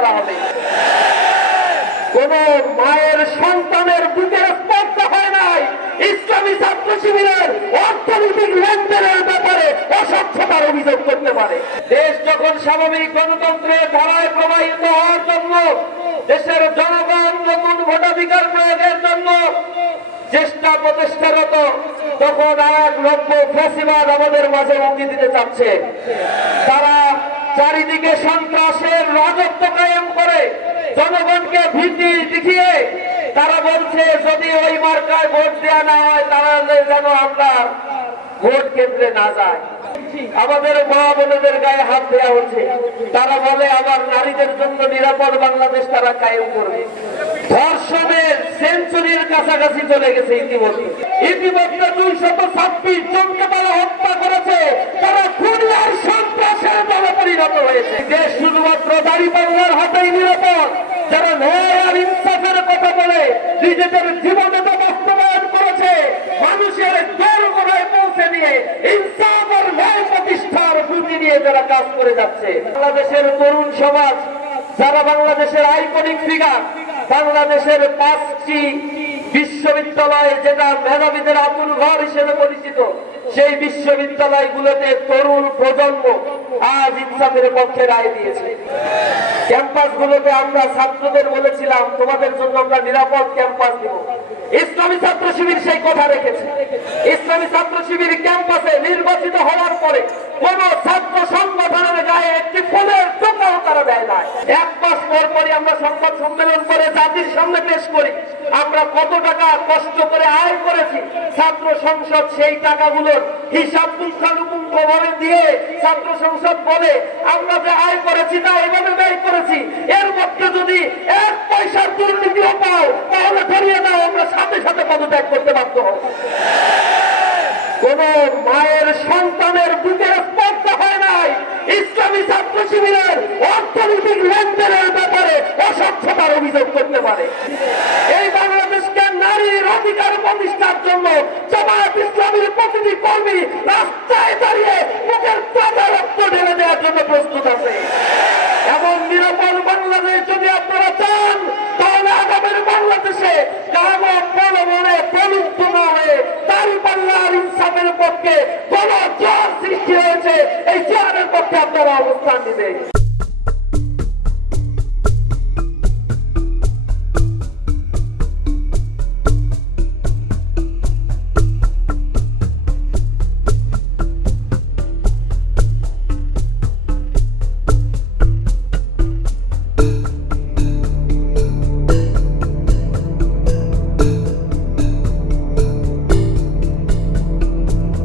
করা হবে। কোন মায়ের সন্তানের বুকের স্পর্শ হয় নাই। ইসলামী ছাত্র শিবিরের অর্থনৈতিক লেনদেনের ব্যাপারে অস্বচ্ছতার অভিযোগ করতে পারে। দেশ যখন স্বাভাবিক গণতন্ত্রের ধারায় প্রবাহিত হওয়ার জন্য, দেশের জনগণ নতুন ভোটাধিকার প্রয়োগের জন্য চেষ্টা প্রচেষ্টারত তখন এক নব্য ফ্যাসিবাদ আমাদের মাঝে উঁকি দিতে চাচ্ছে। তারা চারিদিকে সন্ত্রাসের রাজত্ব কায়েম করে জনগণকে ভীতি দেখিয়ে তারা বলছে, যদি ওই মার্কায় ভোট দেওয়া না হয়, তাহলে যেন আমরা ভোট কেন্দ্রে না যায় আমাদের মা বোনদের গায়ে হাত দেওয়া হচ্ছে। তারা বলে আবার নারীদের জন্য নিরাপদ বাংলাদেশ তারা কায়েম করবে। ধর্ষণের সেঞ্চুরির কাছাকাছি চলে গেছে ইতিমধ্যে। ইতিমধ্যে দুই শত ছাব্বিশ জনকে তারা হত্যা হয়েছে। দেশ শুধুমাত্র দাঁড়িপাল্লার হাতেই নিরাপদ। যারা ন্যায় আর ইনসাফের কথা বলে, নিজেদের জীবনে তো বাস্তবায়ন করেছে। মানুষের দোরগোড়ায় পৌঁছে দিয়ে ইনসাফ আর ন্যায় প্রতিষ্ঠার বুদ্ধি নিয়ে যারা কাজ করে যাচ্ছে। বাংলাদেশের তরুণ সমাজ, যারা বাংলাদেশের আইকনিক ফিগার, বাংলাদেশের পাঁচটি বিশ্ববিদ্যালয় যেটা মেধাবীদের আতুল ঘর হিসেবে পরিচিত সেই বিশ্ববিদ্যালয়গুলোতে তরুণ প্রজন্ম আজ ইনসাফের পক্ষে রায় দিয়েছে। ক্যাম্পাসগুলোতে আমরা ছাত্রদের বলেছিলাম, তোমাদের জন্য আমরা নিরাপদ ক্যাম্পাস দিব ইসলামী ছাত্র শিবির সেই কথা রেখেছে। ইসলামী ছাত্র শিবির ক্যাম্পাসে নির্বাচিত হওয়ার পরে কোন ছাত্র সংগঠনের গায়ে একটি ফুলের টোকাও তারা দেয় না এক মাস পর পরই আমরা সংবাদ সম্মেলন করে জাতির সামনে পেশ করি। আমরা কত টাকা কষ্ট করে আয় করেছি। ছাত্র সংসদ সেই টাকাগুলোর হিসাব পুঙ্খানুপুঙ্খ ভাবে দিয়ে ছাত্র সংসদ বলে, আমরা যে আয় করেছি তা এভাবে ব্যয় করেছি। এর মধ্যে যদি এক পয়সার দুর্নীতিও পাও, তাহলে ধরিয়ে দাও, আমরা সাথে সাথে পদত্যাগ করতে বাধ্য হব। কোন মায়ের সন্তানের বুকের স্পর্শ হয় নাই। ইসলামী ছাত্র শিবিরের অর্থনৈতিক লেনদেনের ব্যাপারে অস্বচ্ছতার অভিযোগ করতে পারে এই বাংলাদেশকে নারীর অধিকার প্রতিষ্ঠার জন্য জামায়াত ইসলামীর প্রতিটি কর্মী রাস্তায় দাঁড়িয়ে বুকের তাজা রক্ত ঢেলে দেওয়ার জন্য প্রস্তুত আছে। এমন নিরাপদ বাংলাদেশ যদি আপনারা চান, তাহলে আগামীর বাংলাদেশে কাগজ প্রলোভনে প্রলুব্ধ না হয়ে দাড়ি পাল্লার ইনসাফের পক্ষে কোন জ্বর সৃষ্টি হয়েছে, এই জ্বরের পক্ষে আপনারা অবস্থান নেবেন।